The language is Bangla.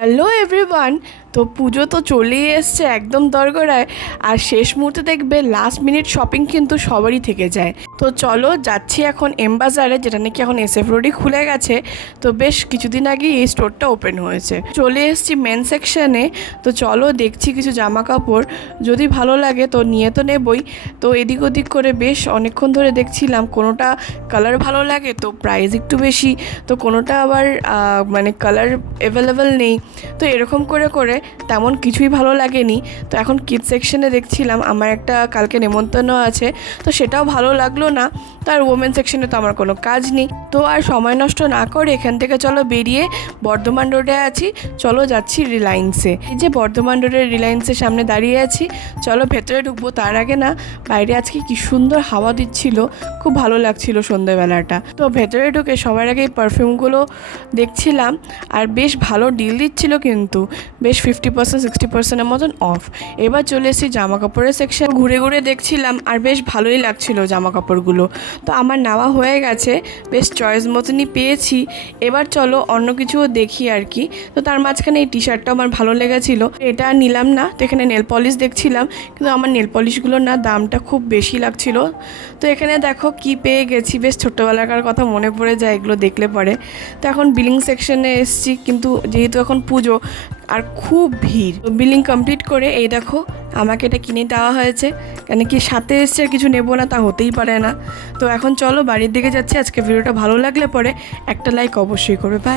Hello everyone. তো পুজো তো চলেই এসছে একদম দরগড়ায়। আর শেষ মুহূর্তে দেখবে লাস্ট মিনিট শপিং কিন্তু সবারই থেকে যায়। তো চলো যাচ্ছি এখন এম বাজারে, যেটা নাকি এখন SF রোডই খুলে গেছে। তো বেশ কিছুদিন আগে এই স্টোরটা ওপেন হয়েছে। চলে এসেছি মেন সেকশনে। তো চলো দেখছি কিছু জামা কাপড়, যদি ভালো লাগে তো নিয়ে তো নেবই। তো এদিক ওদিক করে বেশ অনেকক্ষণ ধরে দেখছিলাম, কোনোটা কালার ভালো লাগে তো প্রাইস একটু বেশি, তো কোনোটা আবার মানে কালার অ্যাভেলেবেল নেই। তো এরকম করে করে তেমন কিছুই ভালো লাগেনি। তো এখন কিড সেকশনে দেখছিলাম, আমার একটা কালকে নেমন্তন্ন আছে, তো সেটাও ভালো লাগলো না। তো আর ওমেন সেকশনে তো আমার কোনো কাজ নেই। তো আর সময় নষ্ট না করে এখান থেকে চলো বেরিয়ে বর্ধমান রোডে আছি, চলো যাচ্ছি রিলায়েন্সে। এই যে বর্ধমান রোডের রিলায়েন্সের সামনে দাঁড়িয়ে আছি, চলো ভেতরে ঢুকবো। তার আগে না, বাইরে আজকে কি সুন্দর হাওয়া দিচ্ছিল, খুব ভালো লাগছিল সন্ধ্যেবেলাটা। তো ভেতরে ঢুকে সবার আগে এই পারফিউমগুলো দেখছিলাম, আর বেশ ভালো ডিল দিচ্ছিল, কিন্তু বেশ 50% 60%-এর মতন অফ। এবার চলে এসেছি জামা কাপড়ের সেকশন, ঘুরে ঘুরে দেখছিলাম আর বেশ ভালোই লাগছিল জামা কাপড়গুলো। তো আমার নেওয়া হয়ে গেছে, বেশ চয়েস মতনই পেয়েছি। এবার চলো অন্য কিছুও দেখি আর কি। তো তার মাঝখানে এই টি শার্টটা আমার ভালো লেগেছিলো, এটা নিলাম না। তো এখানে নেল পলিশ দেখছিলাম, কিন্তু আমার নেল পলিশগুলোর না দামটা খুব বেশি লাগছিল। তো এখানে দেখো কি পেয়ে গেছি, বেশ ছোট্টবেলাকার কথা মনে পড়ে যায় এগুলো দেখলে পরে। তো এখন বিলিং সেকশনে এসেছি, কিন্তু যেহেতু এখন পুজো আর খুব ভিড়, বিলিং কমপ্লিট করে এই দেখো আমাকে এটা কিনে দেওয়া হয়েছে। কেন কি সাথে এসছে আর কিছু নেবো না তা হতেই পারে না। তো এখন চলো বাড়ির দিকে যাচ্ছি। আজকে ভিডিওটা ভালো লাগলে পরে একটা লাইক অবশ্যই করবে। বাই।